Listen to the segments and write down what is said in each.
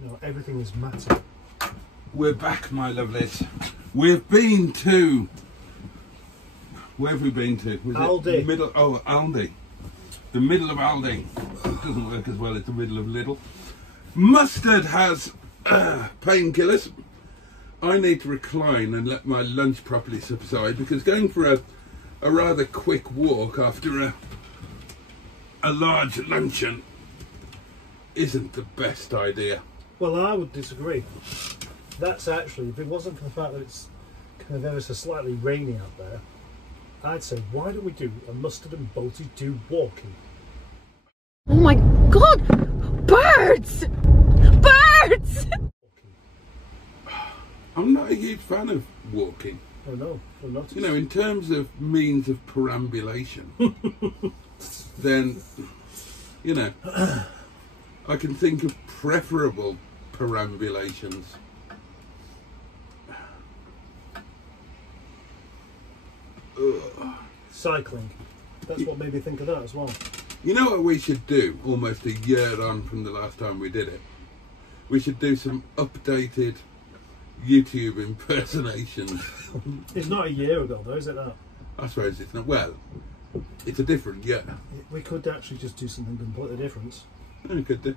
No, everything is matter. We're back, my lovelies. We've been to... Where have we been to? Was Aldi. It middle, oh, Aldi. The middle of Aldi. It doesn't work as well as the middle of Lidl. Mustard has painkillers. I need to recline and let my lunch properly subside, because going for a rather quick walk after a large luncheon isn't the best idea. Well, I would disagree. That's actually, if it wasn't for the fact that it's kind of ever so slightly rainy out there, I'd say, why don't we do a Mustard and Boaty do walking? Oh my god! Birds! Birds! I'm not a huge fan of walking. Oh no, I'm not. You know, in terms of means of perambulation, then, you know, I can think of preferable perambulations. Ugh. Cycling. That's what made me think of that as well. You know what we should do, almost a year on from the last time we did it? We should do some updated YouTube impersonations. It's not a year ago though, is it that? I suppose it's not. Well, it's a different year. We could actually just do something completely different. We could do.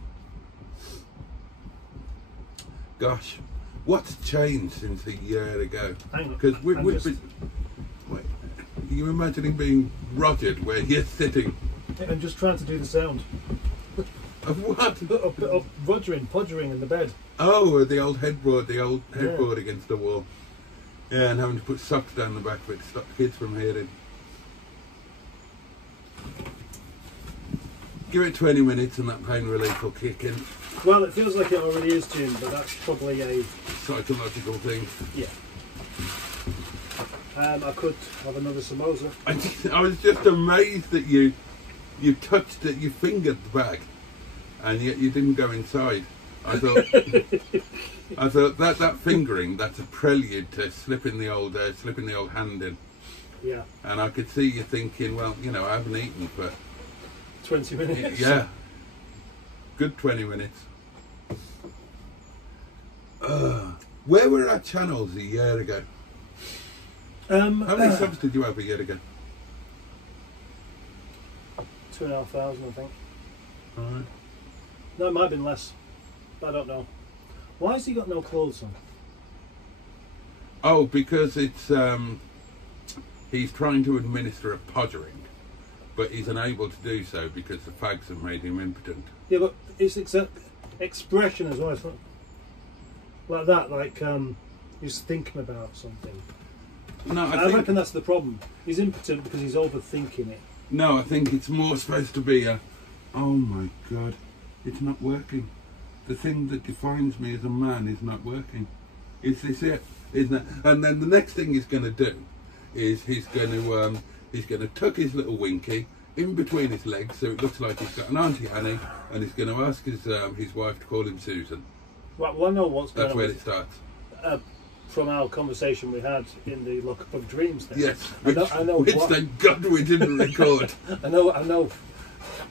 Gosh, what's changed since a year ago? Because we've been... Wait, are you imagining being Rogered where you're sitting? I'm just trying to do the sound. Of what? Of podgering in the bed. Oh, the old headboard against the wall. Yeah, and having to put socks down the back of it to stop the kids from hearing. Give it 20 minutes and that pain relief will kick in. Well, it feels like it already is, Jim, but that's probably a... psychological thing. Yeah. I could have another samosa. I was just amazed that you touched it, you fingered the bag, and yet you didn't go inside. I thought that fingering, that's a prelude to slipping the old hand in. Yeah. And I could see you thinking, well, you know, I haven't eaten for 20 minutes. Yeah. Good 20 minutes. Where were our channels a year ago? How many subs did you have a year ago? 2,500, I think. Alright. No, it might have been less. I don't know. Why has he got no clothes on? Oh, because it's he's trying to administer a podgering, but he's unable to do so because the fags have made him impotent. Yeah, but it's expression as well. It's not like that, like he's thinking about something. No, I reckon that's the problem. He's impotent because he's overthinking it. No, I think it's more supposed to be a, oh my God, it's not working. The thing that defines me as a man is not working. Is this it? Isn't it? And then the next thing he's going to do is he's going to tuck his little winky in between his legs so it looks like he's got an Auntie Annie, and he's going to ask his wife to call him Susan. Well, I know what's going on. That's where it starts. From our conversation we had in the Lockup of Dreams there. Yes, I know which thank God we didn't record. I know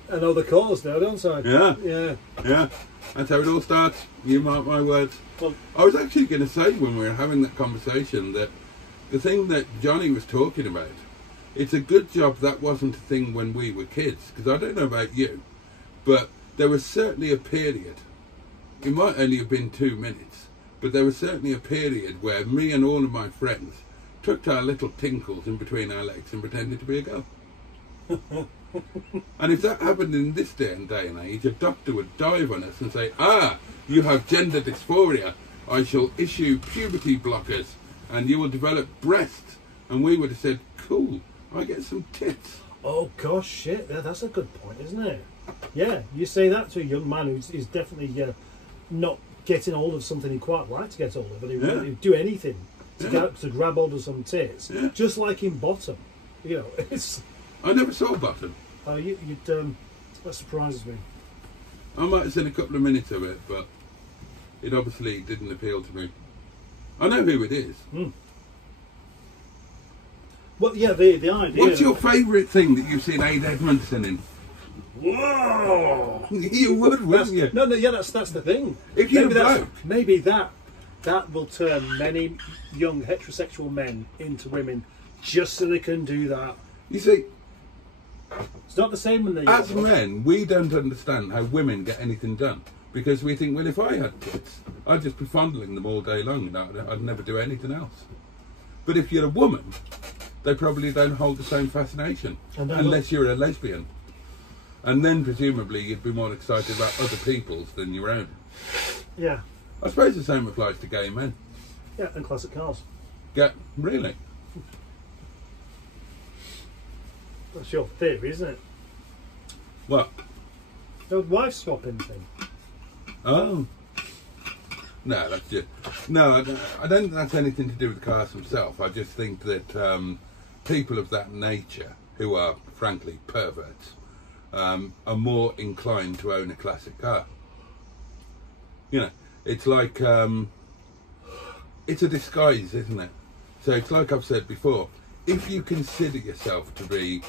the cause now, don't I? Yeah. That's how it all starts. You mark my words. Well, I was actually going to say when we were having that conversation that the thing that Johnny was talking about, it's a good job that wasn't a thing when we were kids, because I don't know about you, but there was certainly a period, it might only have been 2 minutes, but there was certainly a period where me and all of my friends tucked our little tinkles in between our legs and pretended to be a girl. And if that happened in this day and age, a doctor would dive on us and say, you have gender dysphoria, I shall issue puberty blockers and you will develop breasts. And we would have said, cool, I get some tits. Oh gosh, shit, yeah, that's a good point, isn't it? Yeah, you say that to a young man who's definitely not getting hold of something he'd quite like to get hold of, but he'd do anything to grab hold of some tits, just like in Bottom. You know, it's... I never saw Bottom. Oh, that surprises me. I might have seen a couple of minutes of it, but it obviously didn't appeal to me. I know who it is. Well, yeah, the idea... What's your favourite thing that you've seen Aid Edmondson in? whoa. You would, wouldn't you? No, yeah, that's the thing. If you're a bloke. Maybe that will turn many young heterosexual men into women just so they can do that. You see, it's not the same when they're as men, we don't understand how women get anything done. Because we think, well, if I had kids, I'd just be fondling them all day long and I'd never do anything else. But if you're a woman, they probably don't hold the same fascination, unless you're a lesbian. And then presumably you'd be more excited about other people's than your own. Yeah. I suppose the same applies to gay men. Yeah, and classic cars. Yeah, really? That's your theory, isn't it? What? The wife swapping thing. Oh. No, that's just... No, I don't think that's anything to do with the cars themselves. I just think that people of that nature, who are, frankly, perverts, are more inclined to own a classic car. You know, it's like... it's a disguise, isn't it? So it's like I've said before, if you consider yourself to be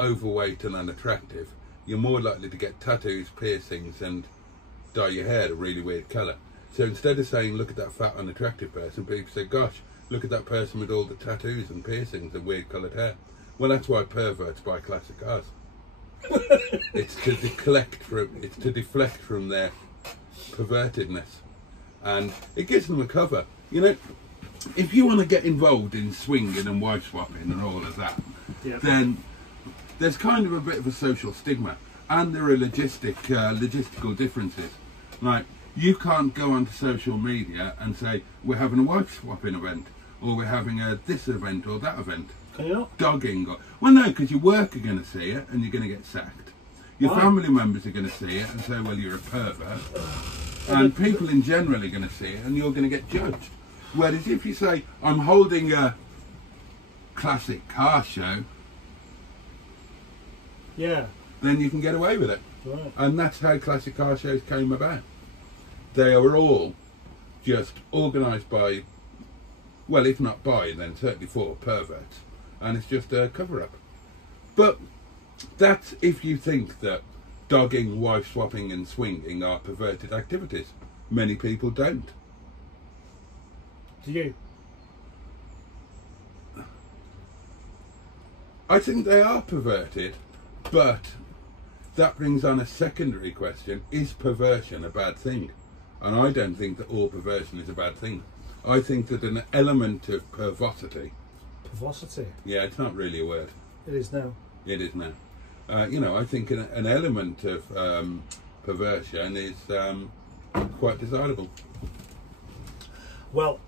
overweight and unattractive, you're more likely to get tattoos, piercings, and dye your hair a really weird colour. So instead of saying, look at that fat, unattractive person, people say, gosh, look at that person with all the tattoos and piercings and weird coloured hair. Well, that's why perverts buy classic cars. It's to deflect from their pervertedness. And it gives them a cover. You know, if you want to get involved in swinging and wife swapping and all of that, then there's kind of a bit of a social stigma. And there are logistical differences. Like, you can't go onto social media and say, we're having a wife swapping event, or we're having this event or that event. Can you not? Dogging. Well, no, because your work are going to see it and you're going to get sacked. Your family members are going to see it and say, well, you're a pervert. And people in general are going to see it and you're going to get judged. Whereas if you say, I'm holding a classic car show, yeah, then you can get away with it. Right. And that's how classic car shows came about. They are all just organised by, well, if not by, then certainly for perverts. And it's just a cover-up. But that's if you think that dogging, wife swapping and swinging are perverted activities. Many people don't. Do you? I think they are perverted, but that brings on a secondary question. Is perversion a bad thing? And I don't think that all perversion is a bad thing. I think that an element of pervosity... Pervosity? Yeah, it's not really a word. It is now. It is now. You know, I think an element of perversion is quite desirable. Well,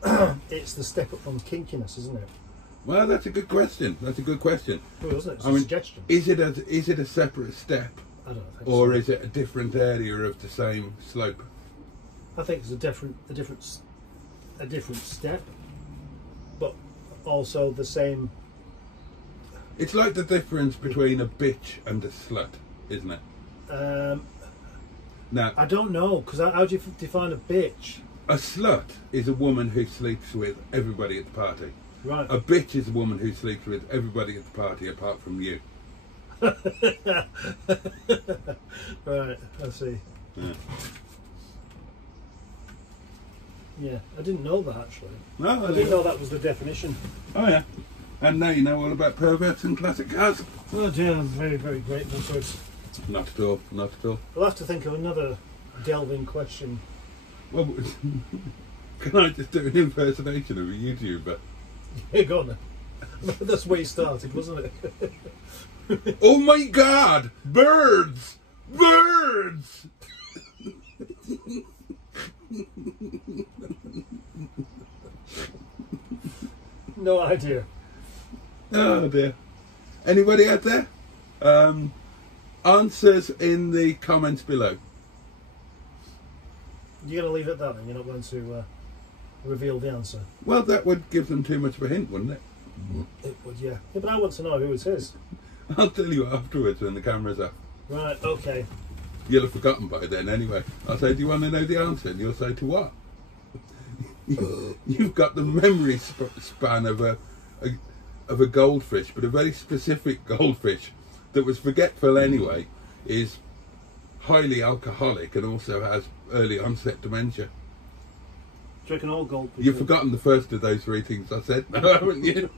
it's the step up from kinkiness, isn't it? Well, that's a good question. That's a good question. Well, isn't it? It's a suggestion. Is it a separate step? I don't think or so. Is it a different area of the same slope? I think it's a different step, but also the same. It's like the difference between a bitch and a slut, isn't it? Now, I don't know, because how do you define a bitch? A slut is a woman who sleeps with everybody at the party. Right. A bitch is a woman who sleeps with everybody at the party apart from you. Right, I see. Yeah. Yeah, I didn't know that actually. No, I didn't know that was the definition. Oh yeah. And now you know all about perverts and classic cars. Oh dear, I'm very, very grateful for it. Not at all, not at all. We'll have to think of another delving question. Well, can I just do an impersonation of a YouTuber? Yeah, go on then. That's where you started, wasn't it? Oh my God! Birds! Birds! No idea. Oh dear. Anybody out there? Answers in the comments below. You're going to leave it at that and you're not going to reveal the answer? Well, that would give them too much of a hint, wouldn't it? It would, yeah. Yeah, but I want to know who it is. I'll tell you afterwards when the camera's off. Right, okay. You'll have forgotten by then anyway. I'll say, do you want to know the answer? And you'll say, to what? You've got the memory span of a goldfish, but a very specific goldfish that was forgetful anyway, is highly alcoholic and also has early onset dementia. Do you reckon all gold people? You've forgotten the first of those three things I said, haven't you?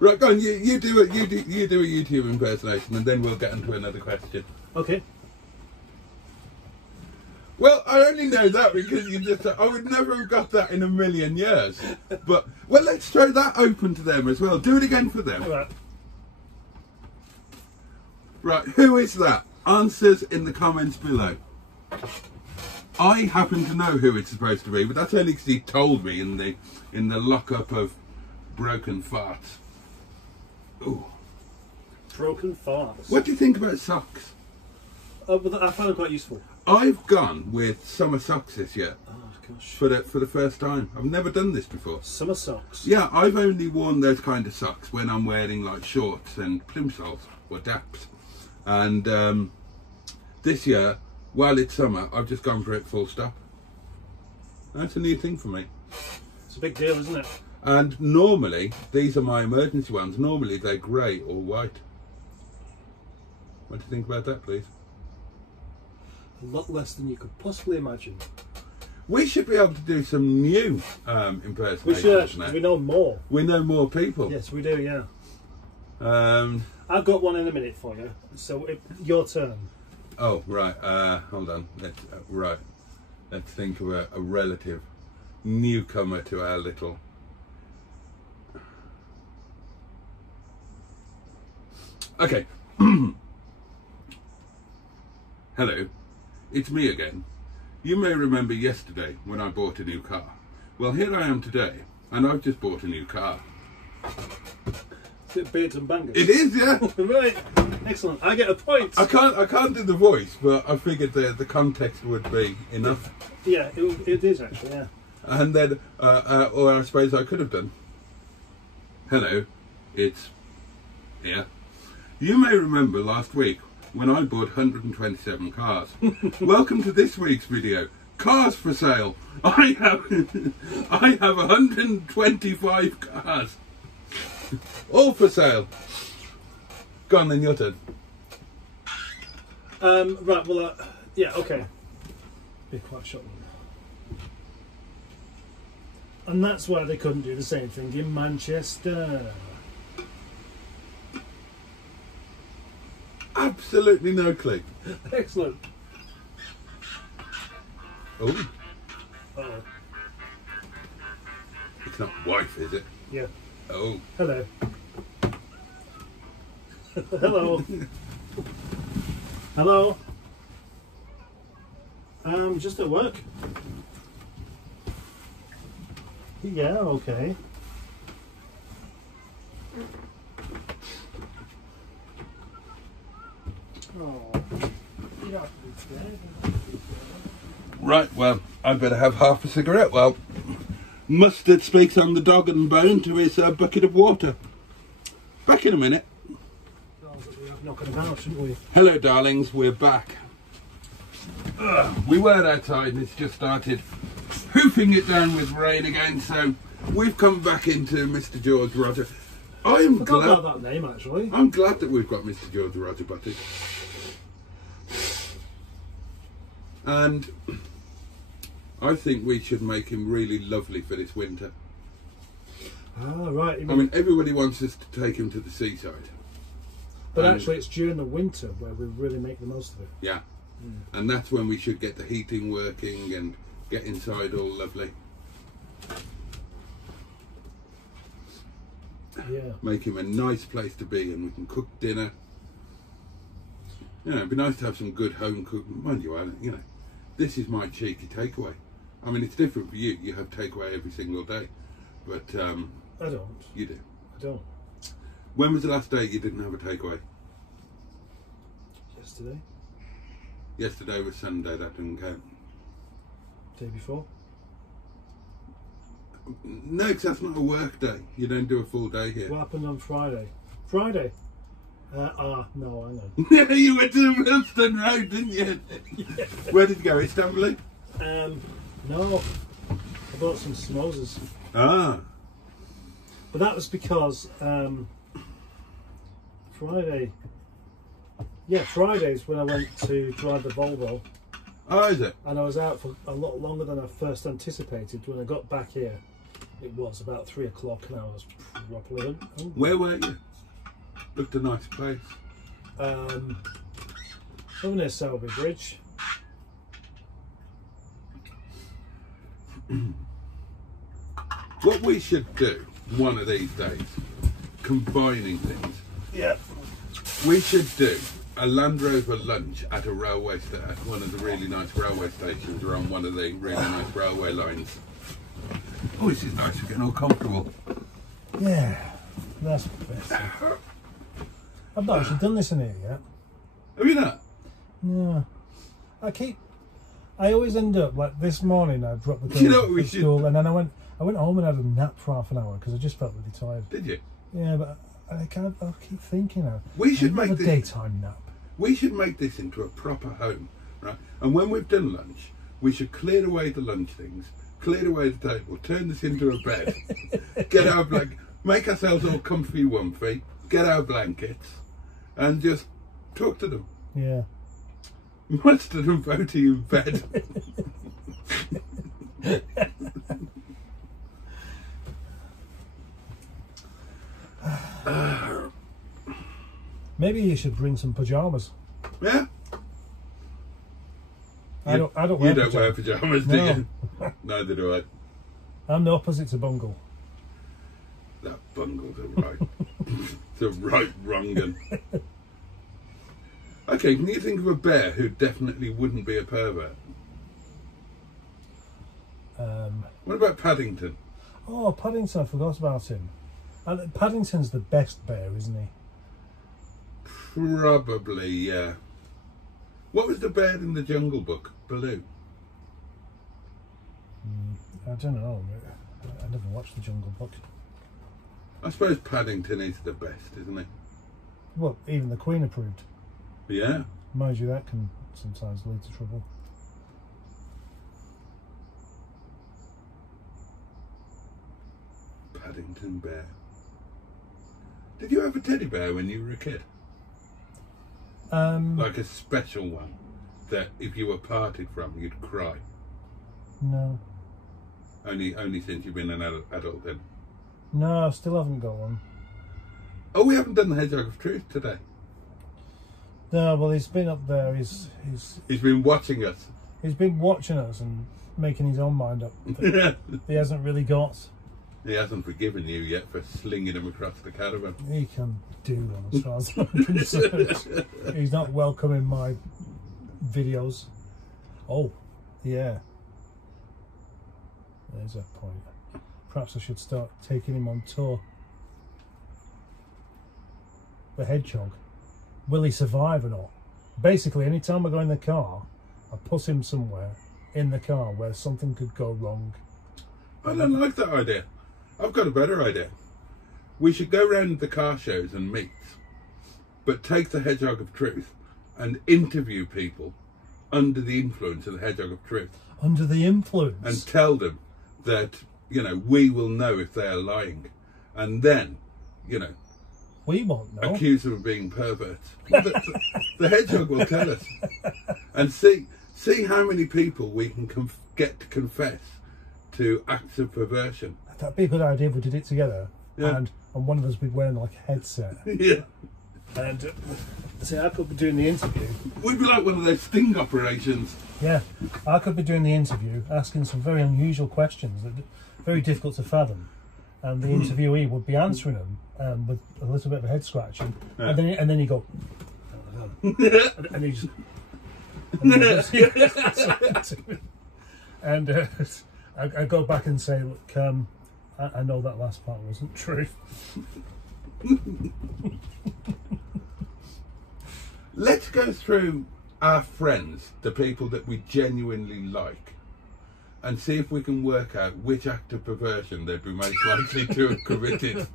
Right, go on. You do a YouTube impersonation, and then we'll get into another question. Okay. Well, I only know that because you just. I would never have got that in a million years. But well, let's throw that open to them as well. Do it again for them. All right. Right. Who is that? Answers in the comments below. I happen to know who it's supposed to be, but that's only because he told me in the lockup of broken farts. Ooh. Broken farts. What do you think about socks? Oh, but I find them quite useful. I've gone with summer socks this year. Oh gosh. For the first time. I've never done this before. Summer socks. Yeah, I've only worn those kind of socks when I'm wearing like shorts and plimsolls or daps. And this year, while it's summer, I've just gone for it full stop. That's a new thing for me. It's a big deal, isn't it? And normally, these are my emergency ones. Normally they're grey or white. What do you think about that, please? A lot less than you could possibly imagine. We should be able to do some new impersonations. We should, because we know more. We know more people. Yes, we do, yeah. I've got one in a minute for you. So, your turn. Oh, right. Hold on. Let's think of a relative newcomer to our little... Okay. Hello. It's me again. You may remember yesterday when I bought a new car. Well, here I am today, and I've just bought a new car. Is it Beards and Bangers? It is, yeah. Right. Excellent. I get a point. I can't do the voice, but I figured the context would be enough. Yeah, it is actually, yeah. And then, or I suppose I could have done. Hello, it's here. You may remember last week when I bought 127 cars. Welcome to this week's video. Cars for sale. I have 125 cars. All for sale. Go on then, your turn. Right, well, yeah, okay. Be quite short one. And that's why they couldn't do the same thing in Manchester. Absolutely no clue. Excellent. Oh. Uh-oh. It's not wife, is it? Yeah. Oh. Hello. Hello. Hello. Just at work. Yeah, okay. Oh, you don't have to be scared. Right, well, I'd better have half a cigarette. Well, Mustard speaks on the dog and bone to his bucket of water. Back in a minute. Oh, we have knocking about, shouldn't we? Hello, darlings, we're back. We weren't outside and it's just started hoofing it down with rain again, so we've come back into Mr. George Roger. I forgot about that name, actually. I'm glad that we've got Mr. George Roger Boaty. And I think we should make him really lovely for this winter. Ah, right. I mean, everybody wants us to take him to the seaside. But actually, it's during the winter where we really make the most of it. Yeah. And that's when we should get the heating working and get inside all lovely. Yeah. Make him a nice place to be, and we can cook dinner. You know, it'd be nice to have some good home cooking. Mind you, Alan, you know, this is my cheeky takeaway. I mean, it's different for you. You have takeaway every single day. But I don't. You do. I don't. When was the last day you didn't have a takeaway? Yesterday. Yesterday was Sunday, that didn't count. Day before? No, because that's not a work day. You don't do a full day here. What happened on Friday? Friday? No, I know. You went to the Wilston Road, didn't you? Yeah. Where did you go? Istanbul? No. I bought some samosas. Ah. But that was because Friday Yeah, Fridays when I went to drive the Volvo. Oh, is it? And I was out for a lot longer than I first anticipated. When I got back here, it was about 3 o'clock and I was properly hungry. Where were you? Looked a nice place. Over near Selby Bridge. What we should do one of these days, combining things. Yeah. We should do a Land Rover lunch at a railway at one of the really nice railway stations or on one of the really nice railway lines. Oh, this is nice. We're getting all comfortable. Yeah, that's better. I've not actually done this in here yet. Have you not? No. I always end up like this morning. I dropped the girls You know what we at school, and then I went home and had a nap for half an hour because I just felt really tired. Did you? Yeah, but I keep thinking now. We should make a this daytime nap. We should make this into a proper home, right? And when we've done lunch, we should clear away the lunch things, clear away the table, turn this into a bed, get our make ourselves all comfy wumpy, get our blankets, and just talk to them. Yeah. Mustard and Boaty in bed. Maybe you should bring some pajamas. Yeah. I don't wear You don't wear pajamas, do you? Neither do I. I'm the opposite to Bungle. That Bungle's a right. It's a right wrong'un. Okay, can you think of a bear who definitely wouldn't be a pervert? What about Paddington? Oh, Paddington, I forgot about him. Paddington's the best bear, isn't he? Probably, yeah. What was the bear in the Jungle Book? Baloo? I don't know. I never watched the Jungle Book. I suppose Paddington is the best, isn't he? Well, even the Queen approved. Yeah. Mind you, that can sometimes lead to trouble. Paddington bear. Did you have a teddy bear when you were a kid? Like a special one that if you were parted from, you'd cry? No. Only since you've been an adult then? No, I still haven't got one. Oh, we haven't done the Hedgehog of Truth today. No, well, he's been up there. He's been watching us. He's been watching us and making his own mind up. He hasn't really got. He hasn't forgiven you yet for slinging him across the caravan. He can do one as far as I'm concerned. He's not welcome in my videos. Oh, yeah. There's a point. Perhaps I should start taking him on tour. The hedgehog. Will he survive or not? Basically, any time I go in the car, I put him somewhere in the car where something could go wrong. I don't like that idea. I've got a better idea. We should go round the car shows and meets, but take the Hedgehog of Truth and interview people under the influence of the Hedgehog of Truth. Under the influence? And tell them that, you know, we will know if they are lying. And then, you know, we won't know. Accuse them of being perverts. The hedgehog will tell us. And see how many people we can get to confess to acts of perversion. That'd be a good idea if we did it together. Yeah. And one of us would be wearing like a headset. Yeah. And see, I could be doing the interview. We'd be like one of those sting operations. Yeah. I could be doing the interview, asking some very unusual questions that are very difficult to fathom. And the interviewee would be answering them with a little bit of a head scratching. Yeah. And then you go, and he just... And I go back and say, look, I know that last part wasn't true. Let's go through our friends, the people that we genuinely like, and see if we can work out which act of perversion they'd be most likely to have committed.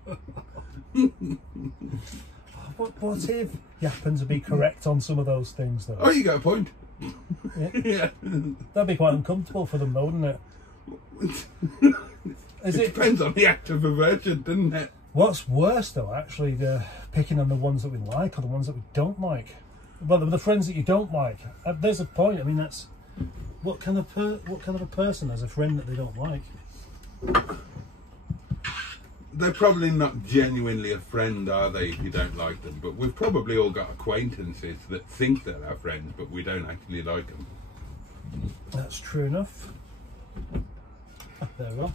What if you happen to be correct on some of those things, though? Oh, you got a point. Yeah. Yeah. That'd be quite uncomfortable for them, though, wouldn't it? It depends on the act of perversion, doesn't it? What's worse, though, actually, picking on the ones that we like or the ones that we don't like? Well, the friends that you don't like. There's a point. I mean, that's what kind of a person has a friend that they don't like? They're probably not genuinely a friend, are they, if you don't like them? But we've probably all got acquaintances that think they're our friends, but we don't actually like them. That's true enough. There we go.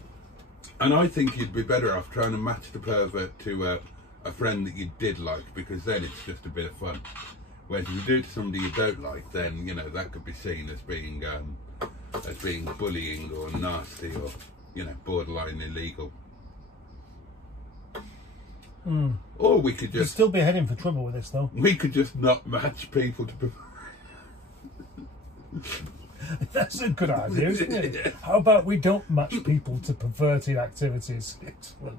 And I think you'd be better off trying to match the pervert to a friend that you did like, because then it's just a bit of fun. Whereas if you do it to somebody you don't like, then, you know, that could be seen as being bullying or nasty or, you know, borderline illegal. Or we could You'd just still be heading for trouble with this, though. we could just not match people to. That's a good idea, isn't it? How about we don't match people to perverted activities? Excellent.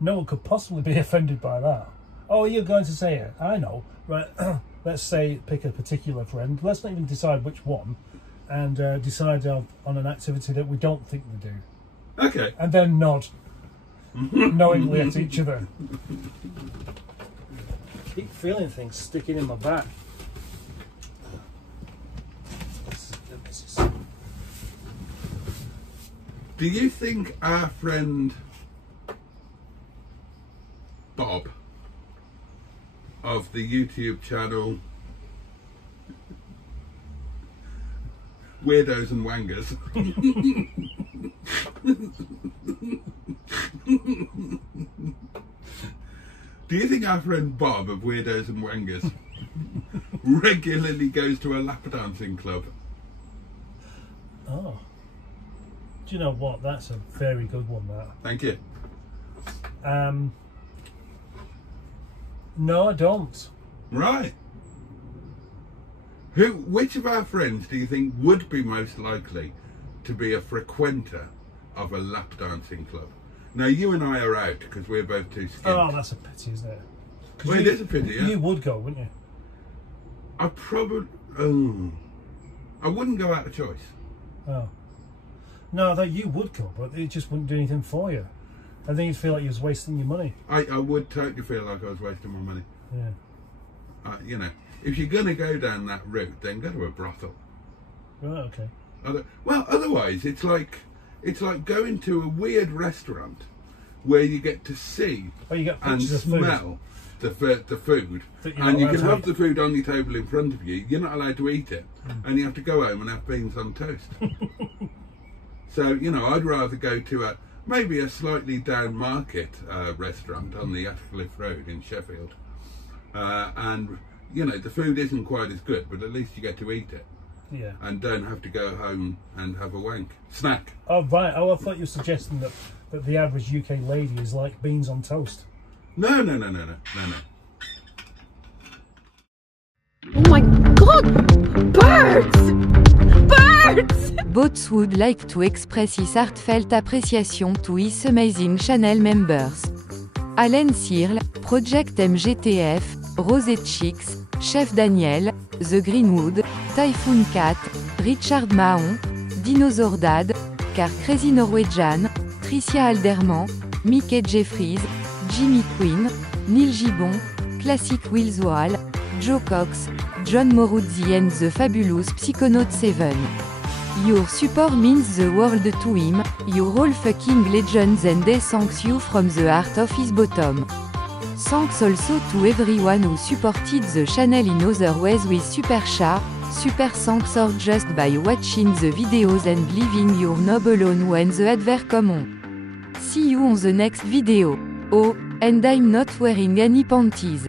No one could possibly be offended by that. Oh, you're going to say it? I know. Right, let's say pick a particular friend. Let's not even decide which one, and decide on an activity that we don't think they do. Okay. And then nod knowingly at each other. Keep feeling things sticking in my back. Do you think our friend Bob of the YouTube channel Weirdos and Wangers do you think our friend Bob of Weirdos and Wangers regularly goes to a lap dancing club? Oh. Do you know what? That's a very good one, that. Thank you. No, I don't. Right. Which of our friends do you think would be most likely to be a frequenter of a lap dancing club? Now, you and I are out because we're both too skinny. Oh, that's a pity, isn't it? Well, it is a pity, yeah. You would go, wouldn't you? I probably... Oh. I wouldn't go out of choice. Oh. No, that you would go, but it just wouldn't do anything for you. I think you'd feel like you was wasting your money. I would totally feel like I was wasting my money. Yeah. You know, if you're going to go down that route, then go to a brothel. Right, okay. Well, otherwise, it's like going to a weird restaurant where you get to see and smell the food, and you can have the food on your table in front of you. You're not allowed to eat it, and you have to go home and have beans on toast. So, you know, I'd rather go to maybe a slightly down market restaurant on the Ashcliffe Road in Sheffield, and you know, the food isn't quite as good, but at least you get to eat it. Yeah. And don't have to go home and have a snack. Oh, right. Oh, I thought you were suggesting that the average UK lady is like beans on toast. No. Oh my god! Birds! Birds! Boats would like to express his heartfelt appreciation to his amazing channel members. Alan Searle, Project MGTF, Rosette Chicks, Chef Daniel, The Greenwood, Typhoon Cat, Richard Mahon, Dinosaur Dad, Car Crazy Norwegian, Tricia Alderman, Mickey Jeffries, Jimmy Quinn, Neil Gibbon, Classic Willswall, Joe Cox, John Moruzzi and the Fabulous Psychonaut 7. Your support means the world to him, you're all fucking legends and he thanks you from the heart of his bottom. Thanks also to everyone who supported the channel in other ways with super chat, super thanks or just by watching the videos and leaving your knob alone when the advert come on. See you on the next video. Oh, and I'm not wearing any panties.